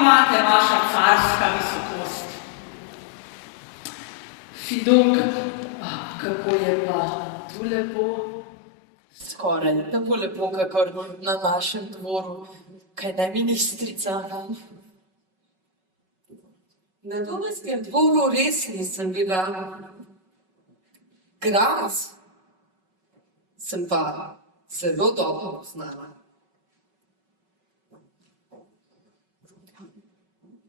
imate, vaša carska visokost. Fidok, kako je pa tu lepo, skoraj tako lepo, kakor na našem dvoru, kaj ne ministrica. Na Dunajskem dvoru res nisem bila. Graz sem pa zelo dobro poznala.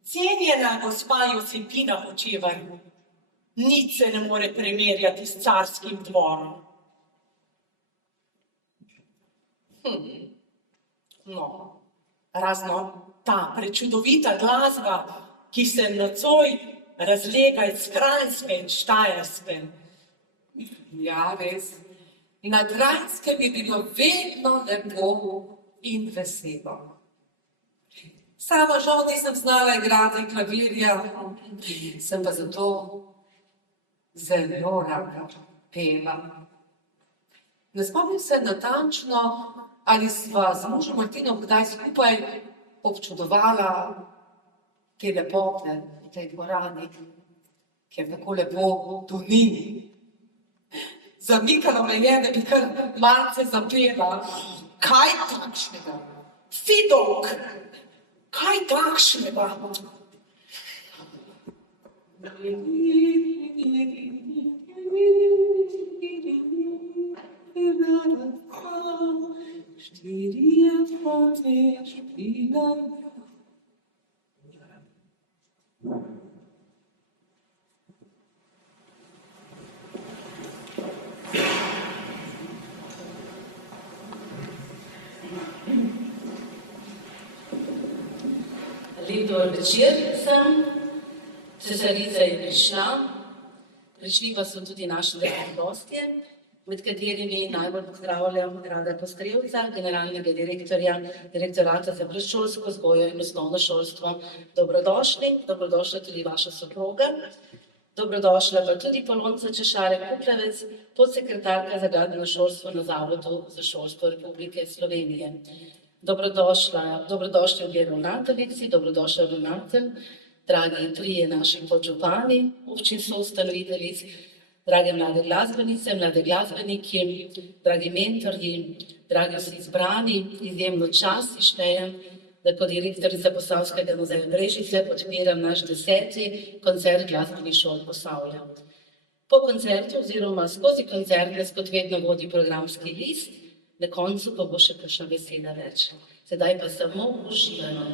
Cenjena gospa Josipina Hočevar, nič se ne more primerjati s carskim dvorom. No, razno ta prečudovita glasba, ki se nocoj razlega iz Kranjske in Štajerske. Ja, res. Na Kranjskem je bilo vedno lepo in veselo. Sama žal nisem znala igrati klavirja, sem pa zato zelo rada pela. Ne spomnim se natančno, ali sva z možem Martinom kdaj skupaj občudovala te lepote v tej dvorani, kjer tako lepo tonini. Zamikalo me je, da bi kar malce zapela. Kaj takšnega? Fidok, kaj takšnega? Lep dober večer sem, cesarica je prišla, prišli pa so tudi naši dragi gostje, med katerimi najbolj pozdravljam Rada Kostrevca, generalnega direktorja Direktorata za predšolsko vzgojo in osnovno šolstvo. Dobrodošli, dobrodošla tudi vaša soproga, dobrodošla pa tudi Polonca Češarek Kuplavec, podsekretarka za gradbeno šolstvo na Zavodu za šolstvo Republike Slovenije. Dobrodošli obe ravnateljici, dobrodošli ravnatelj, dragi trije naši podžupani, občin soustanoviteljic, drage mlade glasbenice, mlade glasbeniki, dragi mentorji, dragi vsi izbrani, izjemno čast štejem, da kot direktorica Posavskega muzeja Brežice podpiram naš 10. koncert glasbenih šol Posavja. Po koncertu oziroma skozi koncert nas kot vedno vodi programski list, na koncu pa bo še kakšna beseda več. Sedaj pa samo uživajmo.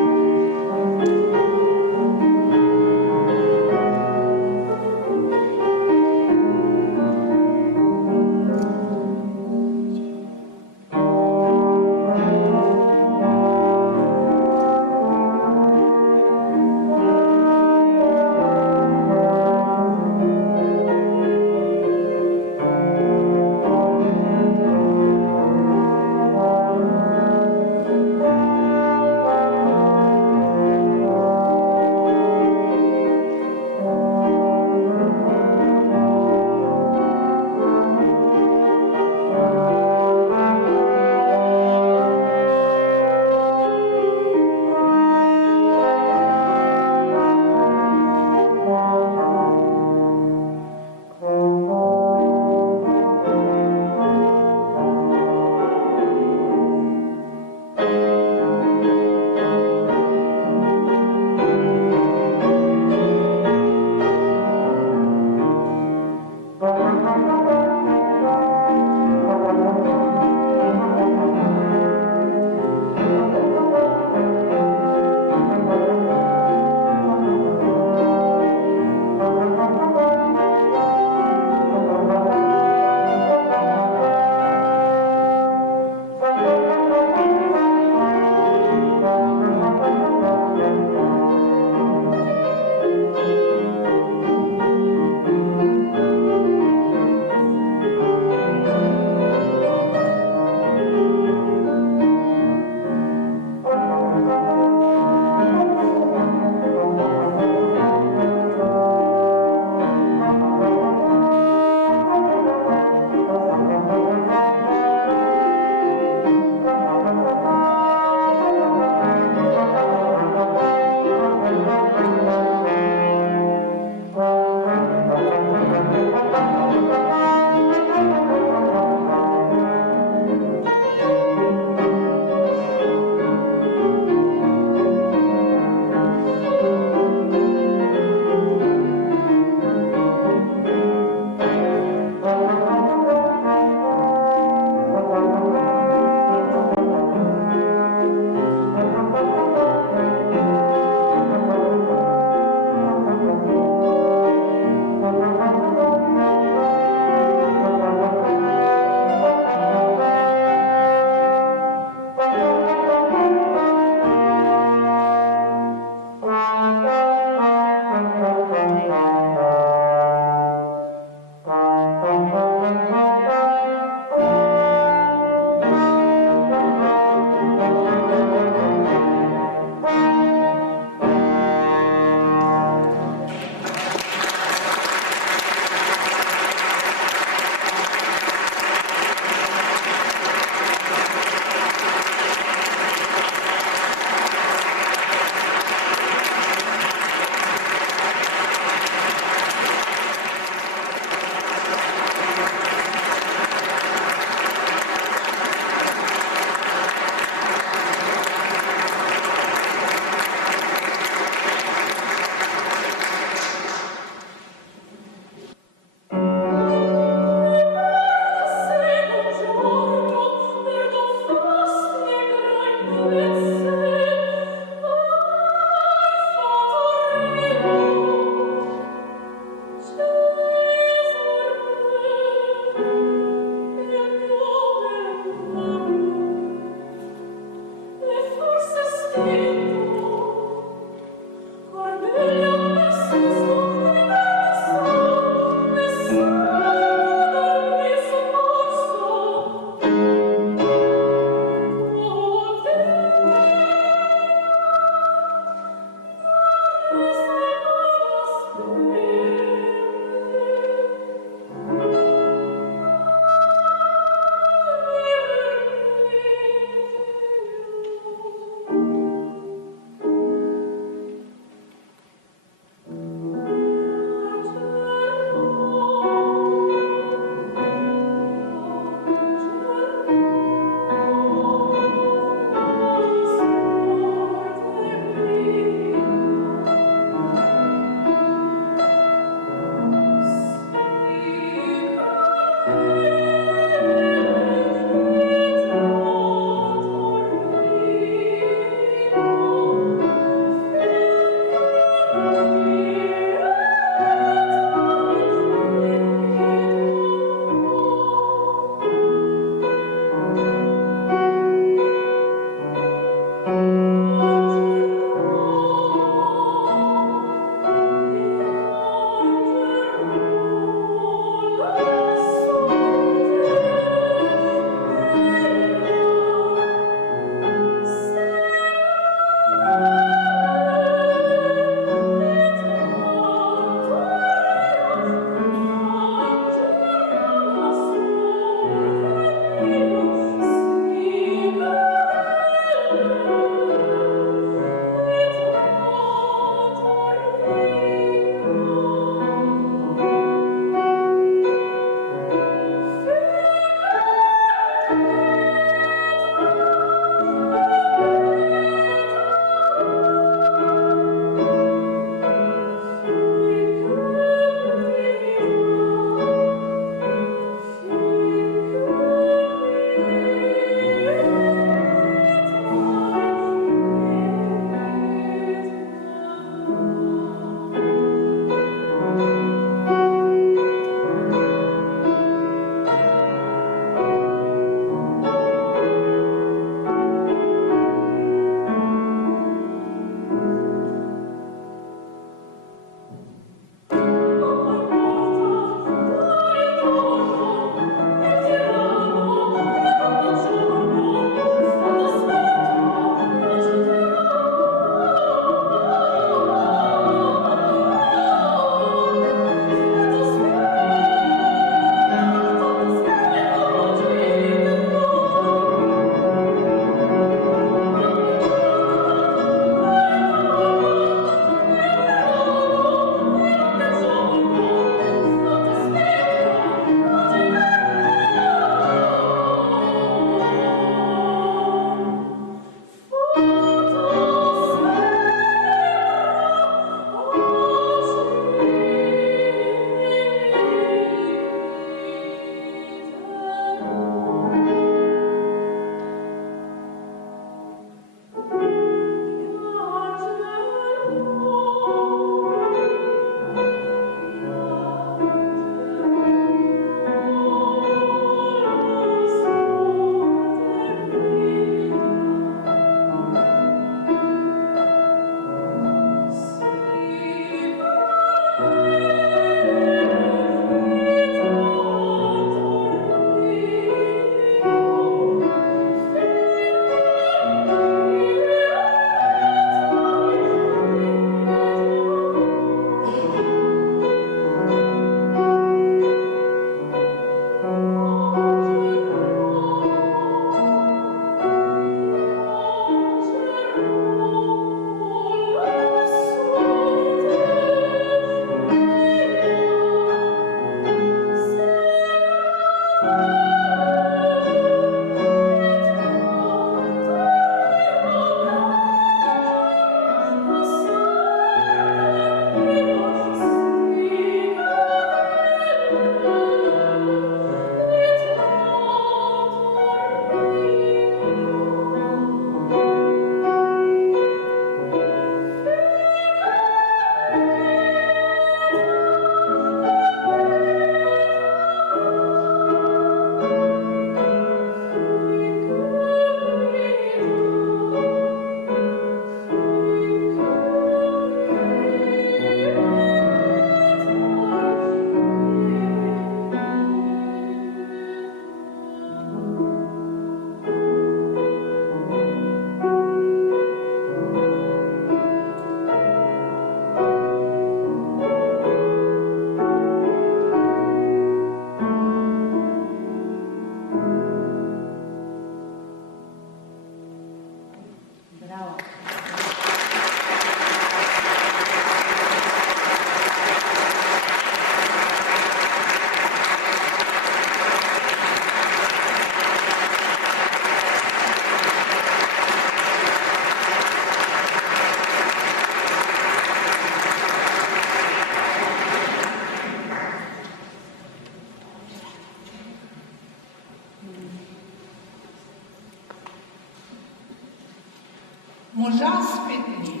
Moža spet ni.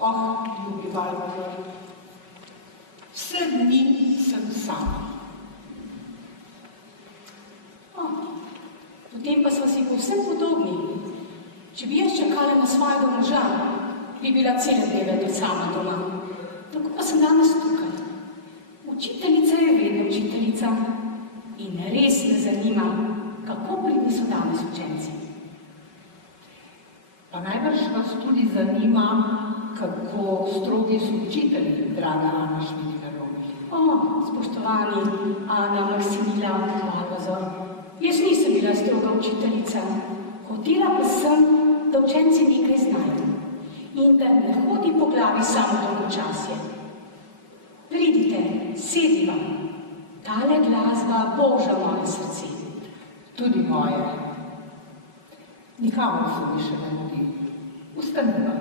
Oh, ljubi Valvaro, vse dni sem sama. Potem pa sva si povsem podobni. Če bi jaz čakala na svojega moža, bi bila cele dneve tudi sama doma. Tako pa sem danes tukaj. Učiteljica je vedno učiteljica in res me zanima, kako pridni so danes učenci. Pa najbrž vas tudi zanima, kako strogi so učitelji, draga Ana Šmidler-Robi. Spoštovani Ana, Maksimilijan, Valvazor, jaz nisem bila stroga učiteljica. Hotela pa sem, da učenci nekaj znajo in da ne hodi po glavi samo dolgočasje. Pridite, sediva. Tale glasba boža moje srce. Tudi moje. Nikamor se mi še ne modi. Ustaniva.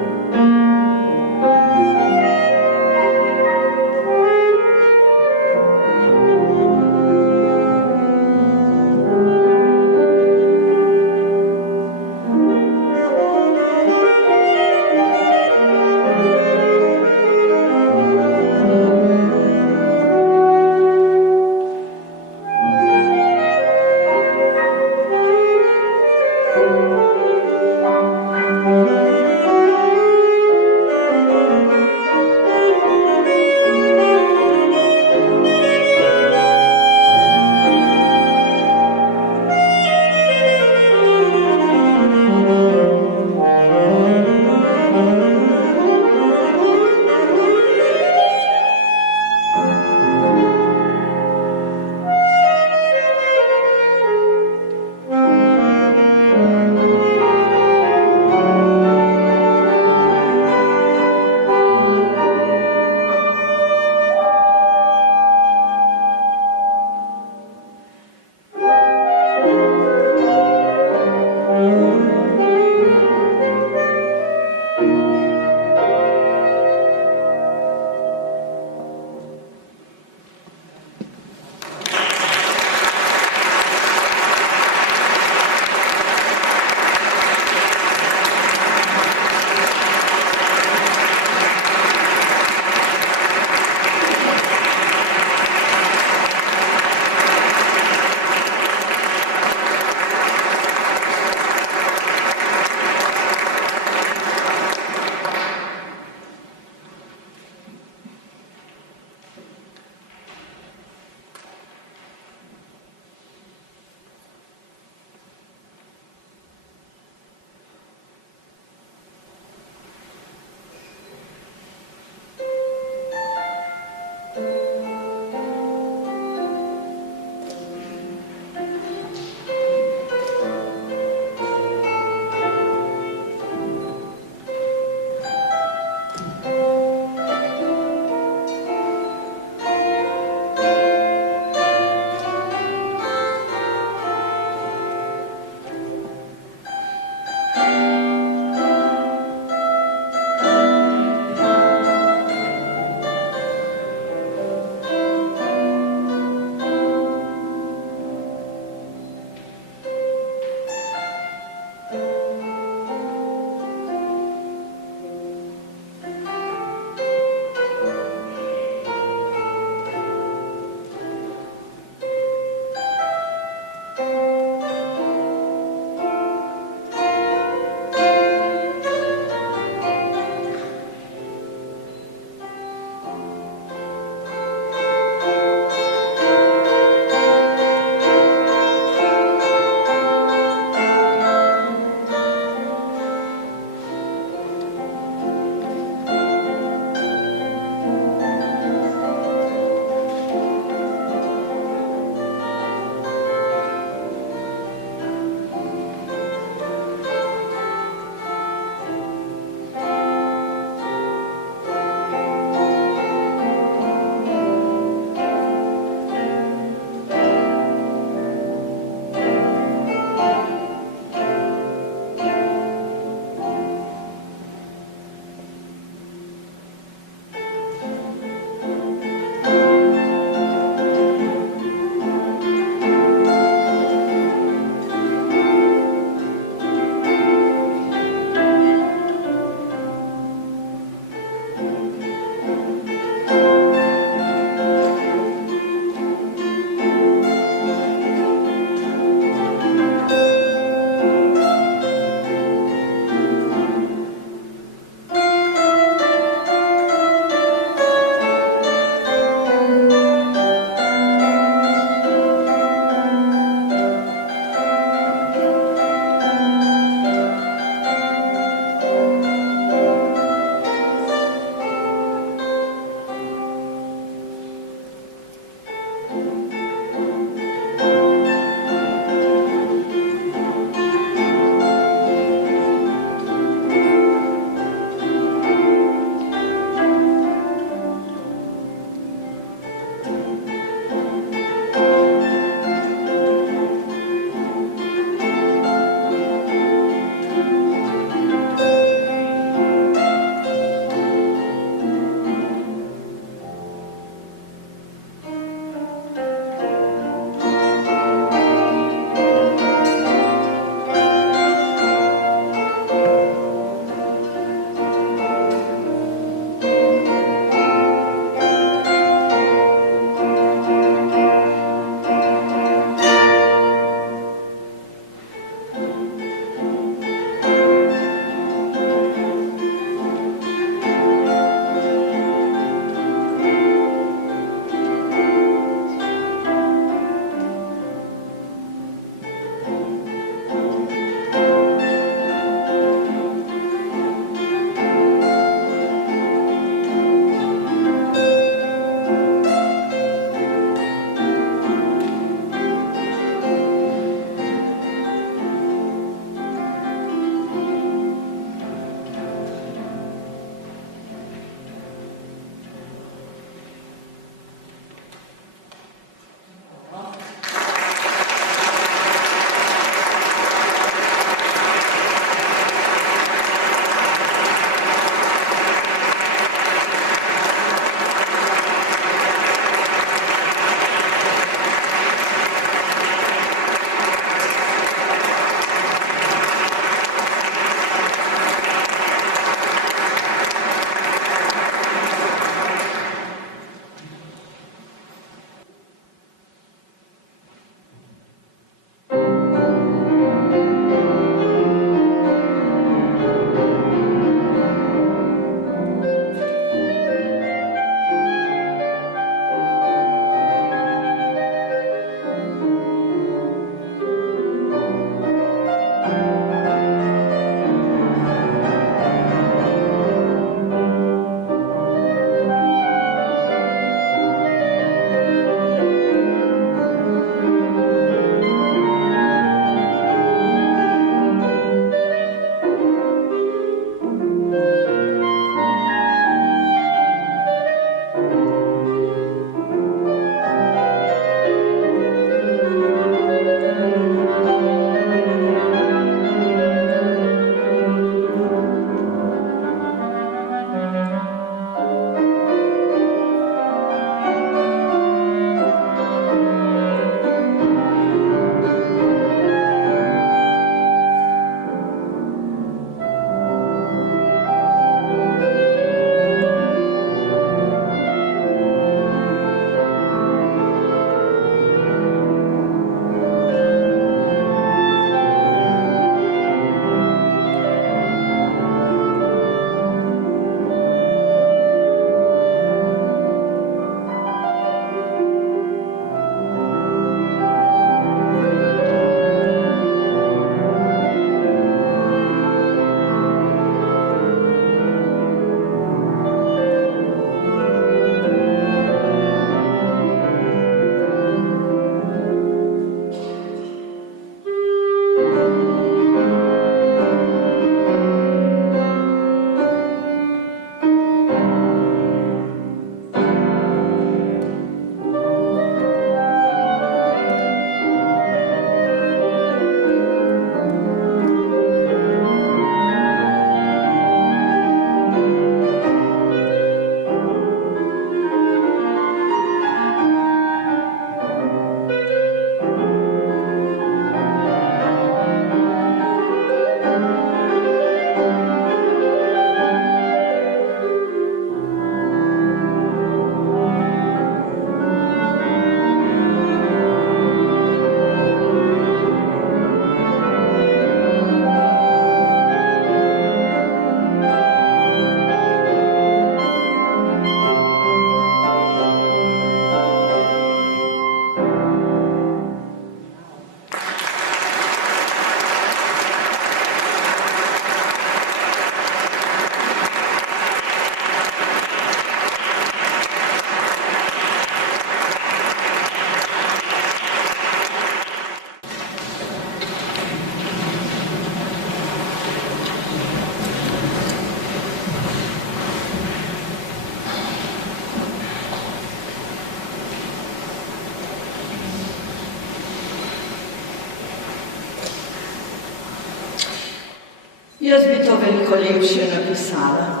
Jaz bi to veliko lepše napisala,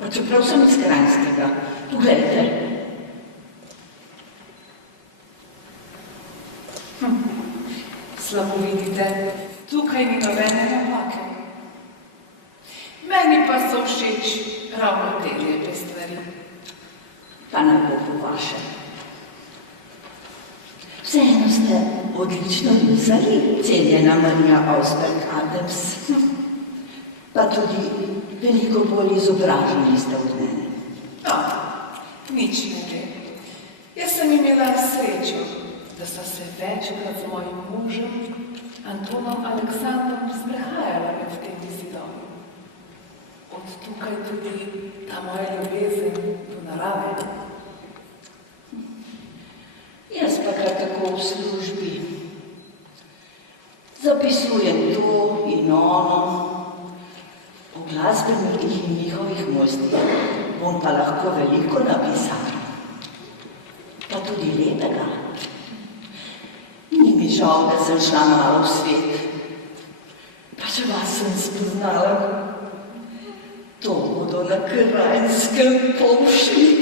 pa čeprav sem iz Kranjskega. Poglejte. Slabo vidite, tukaj ni nobene napake. Meni pa so všeč ravno te lepe stvari. Pa naj bo po vaše. Vseeno ste odlično risali, cenjena Marija Ausberg-Adams. Pa tudi veliko bolj izobraženi ste od mene. No, nič ne gre. Jaz sem imela srečo, da sta se večkrat z mojim možem, Antonom Aleksandrom, sprehajala med temi zidovi. Od tukaj tudi ta moja ljubezen do narave. Jaz pa kar tako v službi. Zapisujem to in ono. O glasbenikih in njihovih mojstrih bom pa lahko veliko napisala. Pa tudi lepega. Ni mi žal, da sem šla malo v svet. Pa če vas sem spoznala, to bodo na Kranjskem Polšni.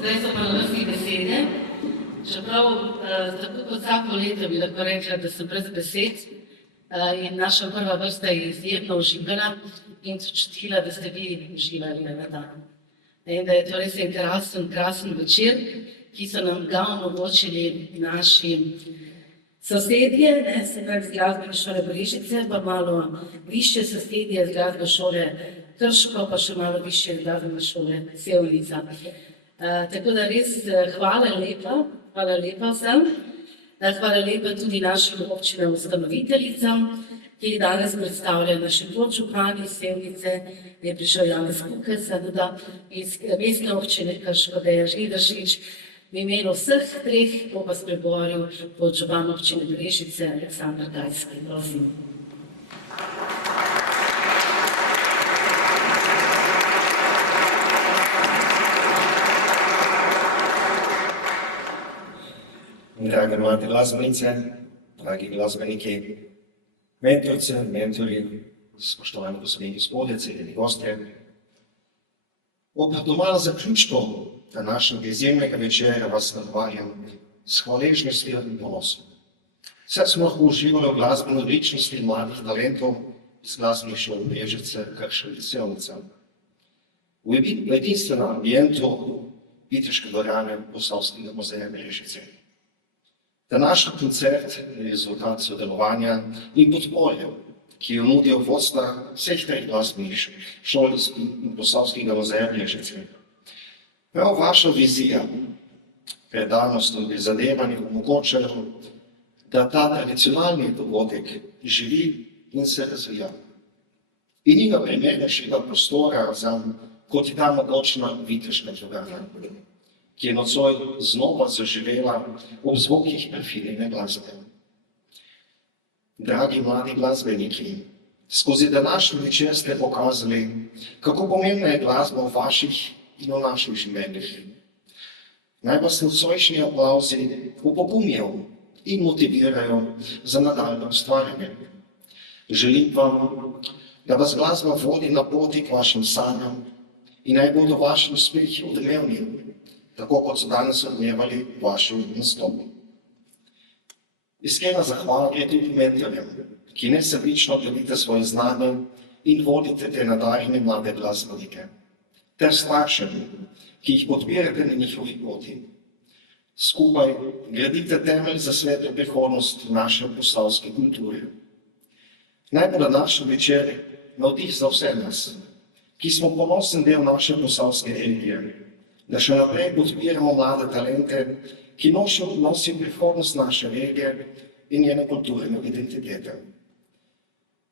zdaj so pa na vrsti besede. Čeprav, tako kot vsako leto bi lahko rekla, da sem brez besed in naša prva vrsta je izjemno uživala in čutila, da ste vi uživali na dan. In da je to res en krasen večer, ki so nam ga omogočili naši sosedje, se pravi z glasbene šole Brežice, pa malo višje sosedje z glasbene šole Krško, pa še malo višje glasbene šole Sevnica. Tako da res hvala lepa vsem. Hvala lepa tudi našim občinam ustanoviteljicam, ki jih danes predstavlja naši podžupani iz Sevnice, je prišel Janez Kukec, iz mestne občine Krško, Deja Žnidaršič. V imenu vseh treh bo pa spregovoril podžupan občine Brežice, Aleksander Gajski. Prosim. Drage mlade glasbenice, dragi glasbeniki, mentorice, mentori, spoštovani gospe in gospodje, cenjeni gostje. Ob domala zaključku današnjega izjemnega večera vas nagovarjam s hvaležnostjo in ponosom. Vse smo lahko uživali v glasbeni odličnosti mladih talentov iz glasbenih šol Brežice, Krško in Sevnica. V edinstvenem ambientu Viteške dvorane Posavskega muzeja Brežice. Današnji koncert je rezultat sodelovanja in podpore, ki jo nudijo vodstva vseh treh glasbenih šol in Posavskega muzeja Brežice. Prav vaša vizija, predanost in prizadevanje omogočajo, da ta tradicionalni dogodek živi in se razvija. In nima primernejšega prostora zanj, kot je ta mogočna Viteška dvorana, ki je nocoj znova zaživela ob zvokih perfidne glasbe. Dragi mladi glasbeniki, skozi današnji večer ste pokazali, kako pomembna je glasba v vaših in v naših življenjih. Naj vas nocojšnji aplavzi opogumijo in motivirajo za nadaljnje ustvarjanje. Želim vam, da vas glasba vodi na poti k vašim sanjam in naj bodo vaši uspehi odmevni, tako kot so danes odmevali vaši nastopi. Iskrena zahvala gre tudi mentorjem, ki nesebično delite svoje znanje in vodite te nadarjene mlade glasbenike, ter staršem, ki jih podpirate na njihovi poti. Skupaj gradite temelj za svetlo prihodnost naše posavske kulture. Naj bo današnji večer navdih za vse nas, ki smo ponosen del naše posavske regije, da še naprej podpiramo mlade talente, ki nosijo prihodnost naše regije in njene kulturne identitete.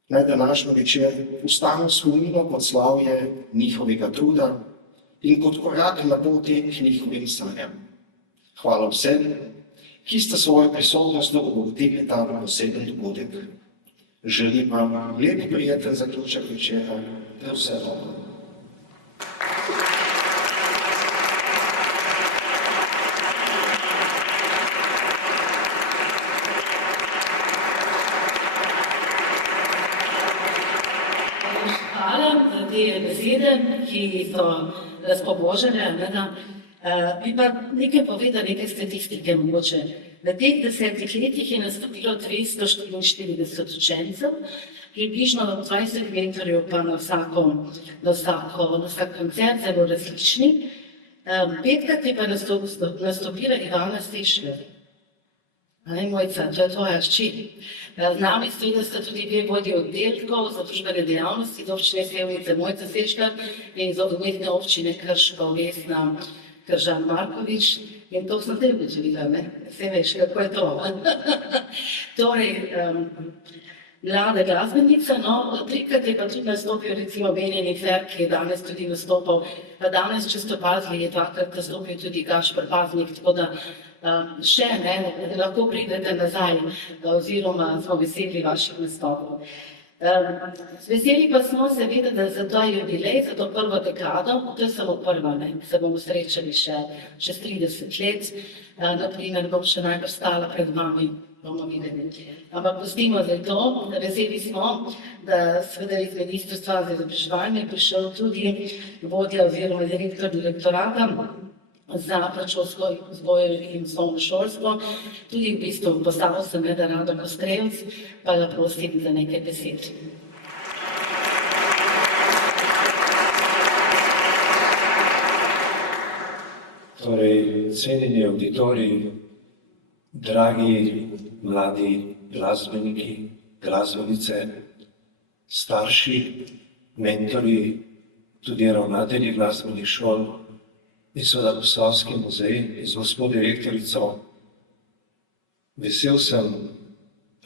Naj današnji večer postane spomino kot slavje njihovega truda in kot korak na poti k njihovim sanjam. Hvala vsem, ki ste svojo prisotnostjo obogotili ta poseben dogodek. Želim vam lep prijeten zaključek večera ter vse dobro. Te besede, ki so razpobožene, bi pa nekaj povedali, nekaj statistike mogoče. V teh 10 letih je nastopilo 244 učencev, približno 20 mentorjev pa na vsak koncert, zelo različni. Petkrat je pa nastopila Ivana Sešler. Mojca, to je tvoja hči. Z nami sta tudi dve vodji oddelkov za družbene dejavnosti iz občine Sevnice, Mojca Sešler, in iz mestne občine Krško, Vesna Kržan Markovič. In to sem te ugotovila, vse veš, kako je to. Torej, mlada glasbenica, trikrat je pa tudi nastopil recimo Benjamin Fer, ki je danes tudi nastopal. Danes, če ste opazili, je dvakrat nastopil tudi Gašper Paznik, tako da še lahko pridete nazaj, oziroma smo veseli vaših nastopov. Veseli pa smo seveda, da za ta jubilej, za to prvo dekado, to je samo prva, se bomo srečali še čez 30 let, naprimer bom še najbolj stala pred vami, bomo videli. Ampak pustimo zdaj to, veseli smo, da seveda iz Ministrstva za izobraževanje prišel tudi vodja oziroma direktor direktorata za predšolsko vzgojo in osnovno šolstvo. Tudi v bistvu postavil sem ga Rado Kostrevc, pa ga prosim za nekaj besed. Torej, cenjeni auditoriji, dragi mladi glasbeniki, glasbenice, starši, mentori, tudi ravnatelji glasbenih šol in seveda Posavski muzej z gospod direktorico. Vesel sem,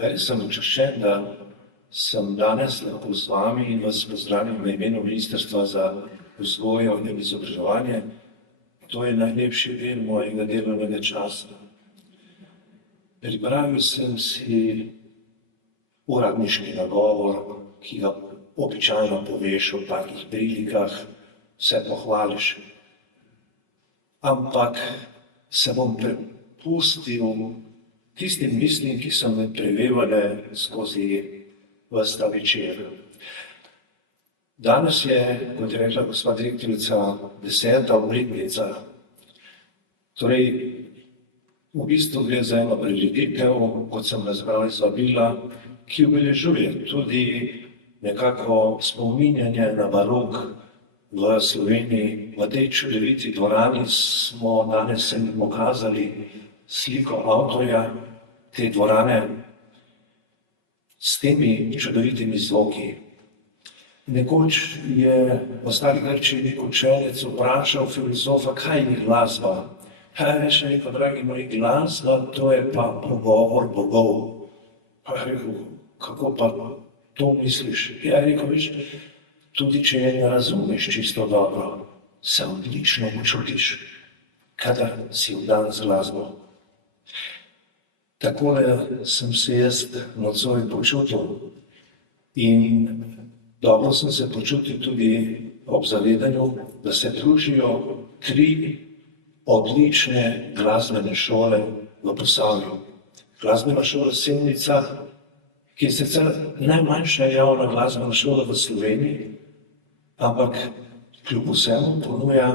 res sem učaščen, da sem danes lahko z vami in vas pozdravim v imenu Ministrstva za vzgojo in izobraževanje. To je najlepši del mojega delovnega časa. Pripravil sem si uradniški nagovor, ki ga običajno poveš v takih prilikah, vse pohvališ. Ampak se bom prepustil tistim mislim, ki so me prevevale skozi ves ta večer. Danes je, kot je rekla gospa direktorica, 10. obletnica. Torej, v bistvu gre za eno prireditev, kot sem razbral iz vabila, ki obeležuje tudi nekako spominjanje na barok v Sloveniji. V tej čudoviti dvorani smo danes pokazali sliko avtorja te dvorane s temi čudovitimi zvoki. Nekoč je v stari Grčiji nek učenec vprašal filozofa, kaj je glasba. Še rekel, dragi moji, glasba, to je pa pogovor bogov. Pa je rekel, kako pa to misliš? Ja, je rekel, veš, tudi če je ne razumeš čisto dobro, se odlično počutiš, kadar si vdan z glasbo. Takole sem se jaz nocoj počutil in dobro sem se počutil tudi ob zavedanju, da se družijo 3 odlične glasbene šole v Posavju. Glasbena šola Sevnica, ki je sicer najmanjša javna glasbena šola v Sloveniji, ampak kljub vsemu ponuja,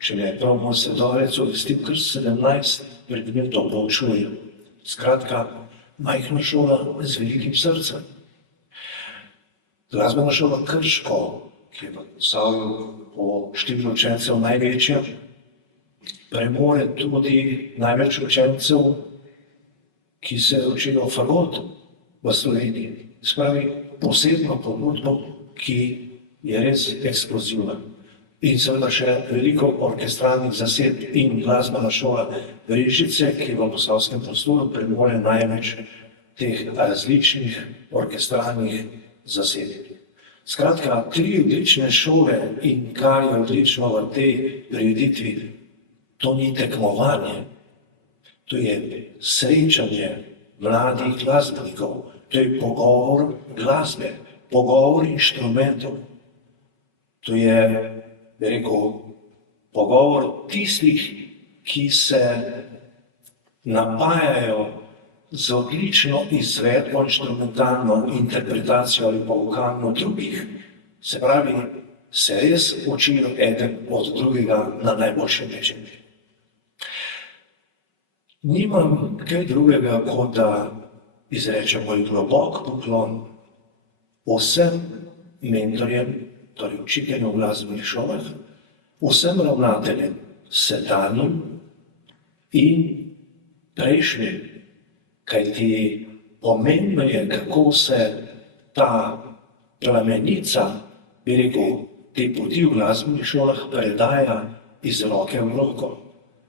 če ne prav moj svedovec, obvestil kar 17 predmetov poučuje. Skratka, majhna šola z velikim srcem. Glasbena šola Krško, ki je v Posavju po številu učencev največja, premore tudi največ učencev, ki se učijo fagot v Sloveniji. Spravi posebno ponudbo, ki je res eksplozivna. In seveda še veliko orkestralnih zasedb in glasbena šola Brežice, ki v posavskem prostoru premore največ teh različnih orkestralnih zasedb. Skratka, 3 odlične šole in kar je odlično v tej prireditvi, to ni tekmovanje, to je srečanje mladih glasbenikov, to je pogovor glasbe, pogovor inštrumentov. To je, bi rekel, pogovor tistih, ki se napajajo z odlično izvedbo, inštrumentalno interpretacijo ali pa vokalno drugih. Se pravi, se res učijo eden od drugega na najboljši način. Nimam kaj drugega, kot da izrečem moj globok poklon vsem mentorjem, torej učiteljem v glasbenih šolah, vsem ravnateljem, sedanjim in prejšnjim, kajti pomembno je, kako se ta plamenica, bi rekel, te poti v glasbenih šolah predaja iz roke v roko.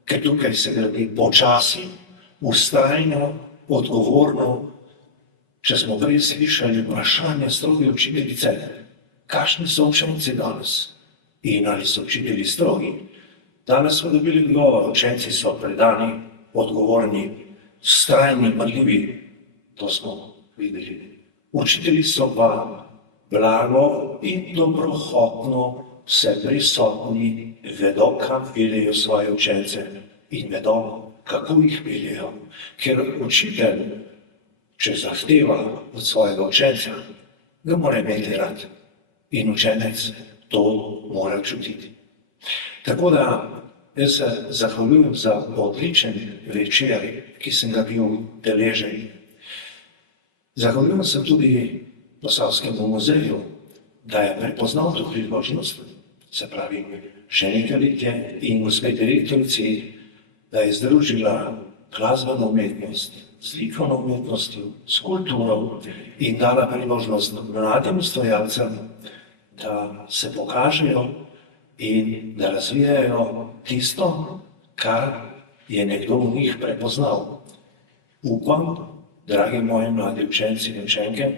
Ker tukaj se gradi počasi, vztrajno, odgovorno. Če smo prej slišali vprašanje stroge učiteljice, kakšni so učenci danes in ali so učitelji strogi, danes smo dobili odgovor, učenci so predani, odgovorni, vztrajni, marljivi. To smo videli. Učitelji so pa blago in dobrohotno vse prisotni, vedo, kam peljejo svoje učence in vedo, kako jih peljejo. Ker učitelj, če zahteva od svojega učenca, ga mora imeti rad in učenec to mora čutiti. Tako da Jaz se zahvaljujem za odličen večer, ki sem ga bil deležen. Zahvaljujem se tudi Posavskemu muzeju, da je prepoznal to priložnost, se pravi, še nekaj let je, in gospe direktorici, da je združila glasbeno umetnost z likovno umetnostjo, s kulturo in dala priložnost mladim ustvarjalcem, da se pokažejo in da razvijajo tisto, kar je nekdo v njih prepoznal. Upam, dragi moji mladi učenci in učenke,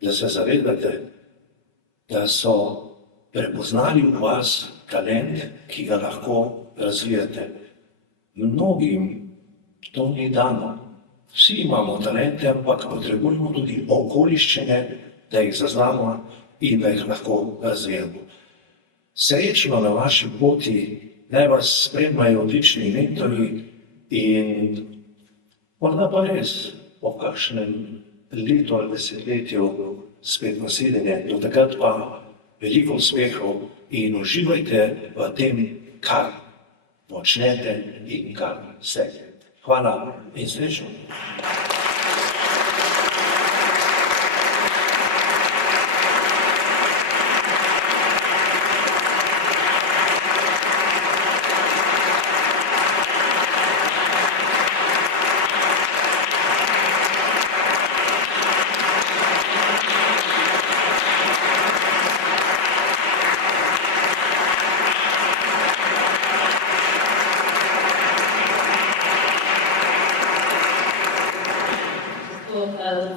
da se zavedate, da so prepoznali v vas talent, ki ga lahko razvijate. Mnogim to ni dano. Vsi imamo talente, ampak potrebujemo tudi okoliščine, da jih zaznamo in da jih lahko razvijamo. Srečno na vaši poti, naj vas spremljajo odlični mentorji in morda pa res po kakšnem letu ali desetletju spet nasedenje. Do takrat pa veliko uspehov in uživajte v tem, kar počnete in kar se. Hvala in srečno.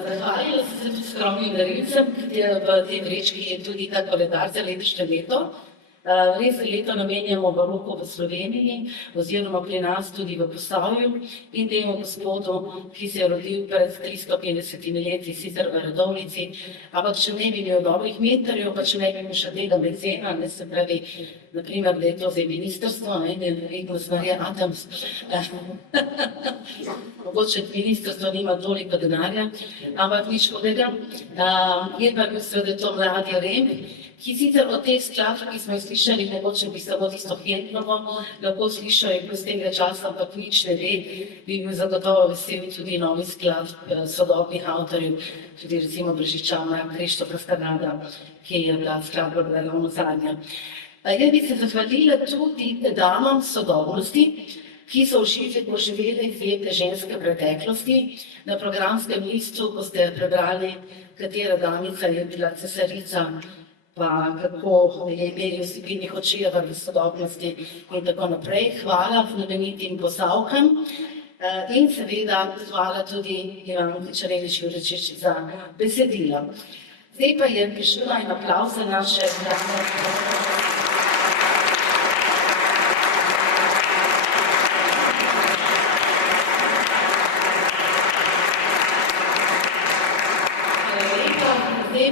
Zahvalila sem se skromnim darilcem, v tej vrečki je tudi ta koledar za letošnje leto. Res leto namenjamo baroku v Sloveniji oziroma pri nas tudi v Posavju in temu gospodu, ki se je rodil pred 350 leti, sicer v Radovljici, ampak če ne bi imel dobrih mentorjev, pa če ne bi imel še tega mecena, se pravi, naprimer, da je to zdaj ministrstvo, ne vem, Marija Adams, mogoče ministrstvo nima toliko denarja, ampak nič hudega. Je pa bil seveda to mladi Rem, ki sicer od teh skladb, ki smo jih slišali, mogoče bi samo tisto Hendlovo lahko slišal, je bil z tega časa, ampak nič ne ve, bi bil zagotovo vesel tudi novi skladb sodobnih avtorjev, tudi recimo Brežičana, Krištofa Strnada, ki je bila skladba ravno zadnja. Jaz bi se zahvalila tudi damam sodobnosti, ki so v živi poživele iz lepe ženske preteklosti. Na programskem listu boste prebrali, katera damica je bila cesarica, pa kako je imeli Josipini Hočevar v sodobnosti in tako naprej. Hvala znamenitim Posavkam in seveda hvala tudi Ivanu Pečarelič Jurečič za besedila. Zdaj pa je prišla in aplavz za naše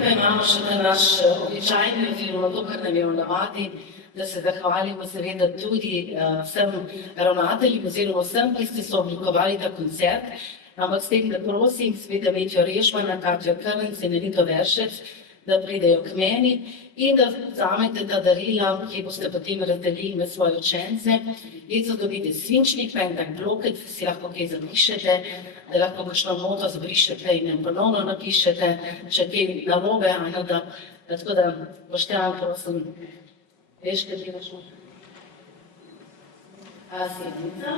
imamo še na naš običajni oziroma to, kar nam je v navadi, da se zahvalimo seveda tudi vsem ravnateljem oziroma vsem, ki ste sooblikovali ta koncert, ampak s tem, da prosim seveda Metjo Rešmana, Katjo Krnc in Elito Veršec, da pridejo k meni in da vzamete ta darila, ki boste potem razdelili med svoje učence. Letos dobite svinčnik, en tak blokec, da si lahko kaj zapišete, da lahko kakšno noto zbrišete in jo ponovno napišete, če kaj narobe, tako da Boštjan, prosim, veš, kaj ti imaš? Srednica.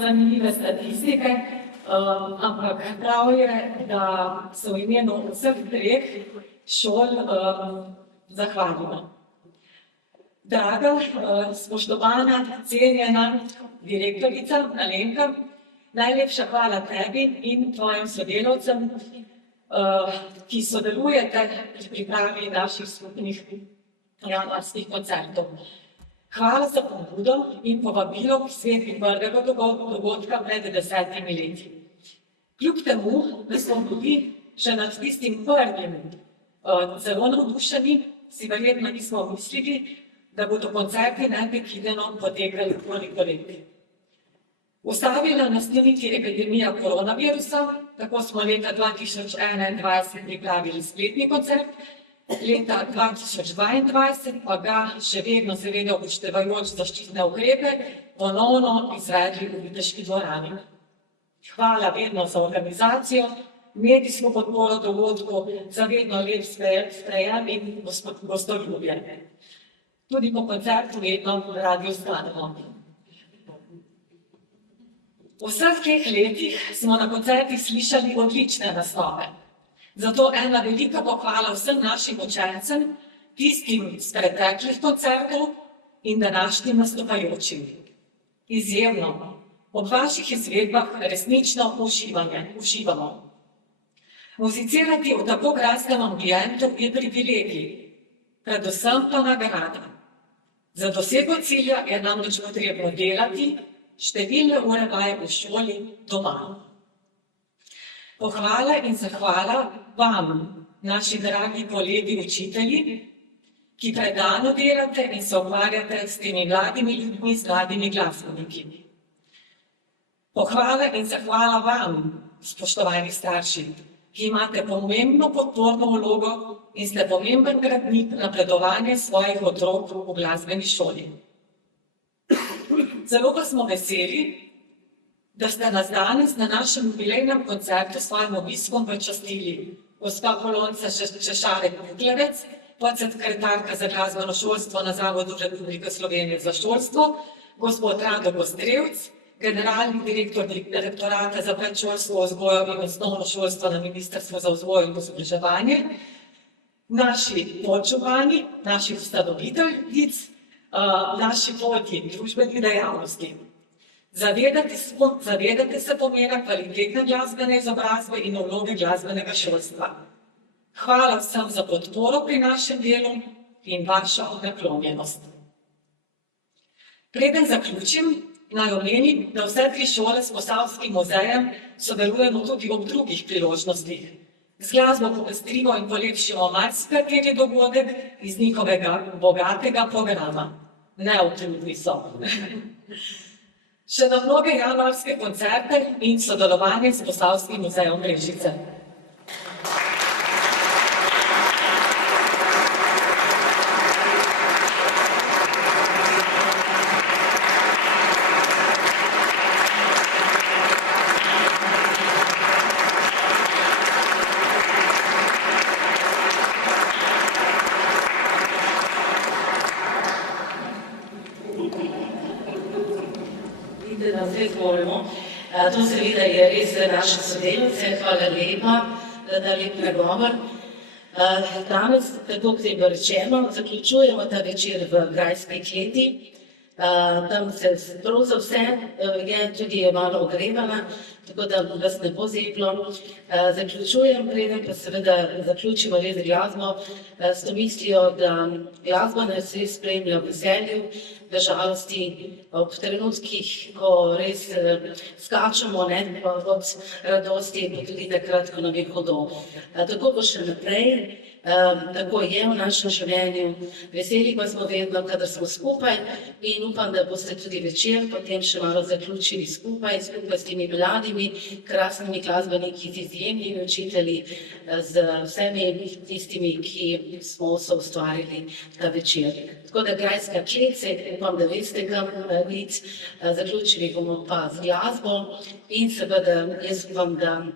Zanimive statistike, ampak prav je, da se v imenu vseh treh šol zahvalimo. Draga, spoštovana, cenjena direktorica Alenka, najlepša hvala tebi in tvojim sodelavcem, ki sodelujete pri pripravi naših skupnih januarskih koncertov. Hvala za pobudo in povabilo k izvedbi prvega dogodka pred 10 leti. Kljub temu, da smo bili že nad tistim prvim zelo navdušeni, si verjetno nismo mislili, da bodo koncerti neprekideno potekali toliko let. Ustavila nas ni niti epidemija koronavirusa, tako smo leta 2021 pripravili spletni koncert, leta 2022 pa ga še vedno seveda upoštevajoč zaščitne ukrepe ponovno izvedli v Viteški dvorani. Hvala vedno za organizacijo, medijsko podporo dogodku, za vedno lep sprejem in gostoljubje. Tudi po koncertu vedno radi ostanemo. V vseh teh letih smo na koncertih slišali odlične nastope. Zato ena velika pohvala vsem našim učencem, tistim z preteklih koncertov in današnjim nastopajočim. Izjemno, ob vaših izvedbah resnično uživamo. Muzicirati v tako krasnem ambientu je privilegij, predvsem pa nagrada. Za dosego cilja je namreč potrebno delati, številne ure vaj v šoli, doma. Pohvala in zahvala vam, naši dragi kolegi učitelji, ki predano delate in se ukvarjate s temi mladimi ljudmi, z mladimi glasbeniki. Pohvala in zahvala vam, spoštovani starši, ki imate pomembno podporno vlogo in ste pomemben gradnik napredovanja svojih otrok v glasbeni šoli. Zelo pa smo veseli, da ste nas danes na našem jubilejnem koncertu s svojim obiskom počastili. Gospa Polonca Češarek-Kuklevec, podsekretarka za glasbeno šolstvo na Zavodu Republike Slovenije za šolstvo, gospod Rado Gostrevc, generalni direktor direktorata za predšolstvo, vzgojo in osnovno šolstvo na Ministrstvu za vzgojo in izobraževanje, naši podžupani, naših ustanoviteljic, naši vodji družbenih dejavnosti. Zavedate se pomena kvalitetne glasbene izobrazbe in vloge glasbenega šolstva. Hvala vsem za podporo pri našem delu in vašo naklonjenost. Preden zaključim, naj omenim, da vse 3 šole s Posavskim muzejem sodelujemo tudi ob drugih priložnostih. Z glasbo popestrimo in polepšimo marsikateri dogodek iz njihovega bogatega programa. Neutrudni so. Še na mnoge januarske koncerte in sodelovanje s Posavskim muzejem Brežice. To seveda je res za naše sodelavce. Hvala lepa, da lep pregovor. Danes, tako kot je bilo rečeno, zaključujemo ta večer v grajski kleti. Tam se prav za vse je tudi malo ogrevana, tako da vas ne bo zeblo. Zaključujem, preden pa seveda zaključimo res glasbo, s to mislijo, da glasba nas res spremlja v veselju, v žalosti, ob trenutkih, ko res skačemo od radosti, pa tudi takrat, ko nam je hudo. Tako bo še naprej. Tako je v našem življenju. Veseli pa smo vedno, kadar smo skupaj in upam, da boste tudi večer potem še malo zaključili skupaj s temi mladimi, krasnimi glasbeniki, z izjemnimi učitelji, z vsemi tistimi, ki smo soustvarili ta večer. Tako da grajska klet, se upam, da veste, kam iti, zaključili bomo pa z glasbo in seveda jaz upam, da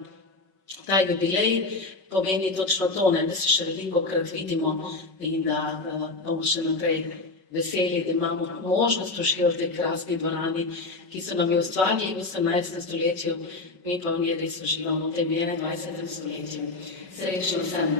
ta jubilej pomeni točno to, da se še velikokrat vidimo in da bomo še naprej veseli, da imamo možnost uživati v tej krasni dvorani, ki so nam jo ustvarili v 18. stoletju, mi pa v njej res uživamo v tem 21. stoletju. Srečno vsem!